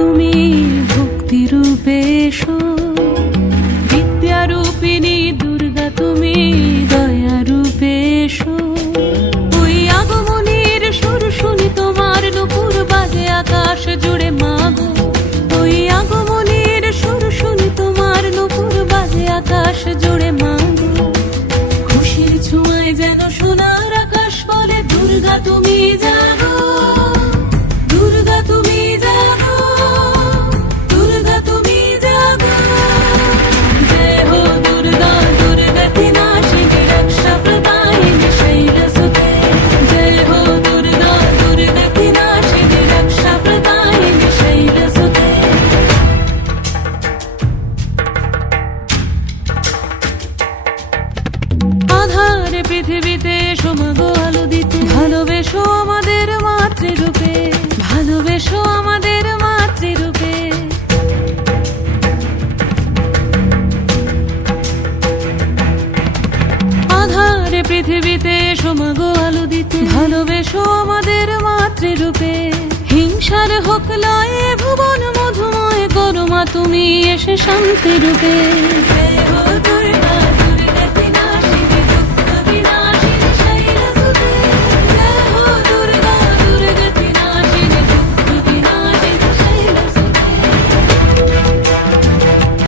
তুমি ভক্তি রূপে এসো, বিদ্যা রূপিণী দুর্গা তুমি দয়া রূপে এসো। ওই আগমনীর সুর শুনি তোমার নুপুর বাজে আকাশ জুড়ে মাগো। ওই আগমনীর সুর শুনি তোমার নুপুর বাজে আকাশ জুড়ে মাগো। খুশির ছোঁয়ায় যেন সোনার আকাশ বলে দুর্গা তুমি জাগো, দুর্গা তুমি জাগো, দুর্গা তুমি জাগো। জয় হো দুর্গা দুর্গতি নাশিনী রক্ষা প্রদায়িনী শৈলসুতে। জয় হো দুর্গা দুর্গতি নাশিনী রক্ষা প্রদায়িনী শৈলসুতে। আধারে পৃথিবীতে এসো মাগো আলো দিতে, ভালোবেসো আমাদের মাতৃরূপে, ভালোবেসো আমাদের মাতৃরূপে। আধারে পৃথিবীতে এসো মাগো আলো দিতে, ভালোবেসো আমাদের মাতৃরূপে। হিংসার হোক লয়ে ভুবন মধুময় করো মা তুমি এসে শান্তি রূপে।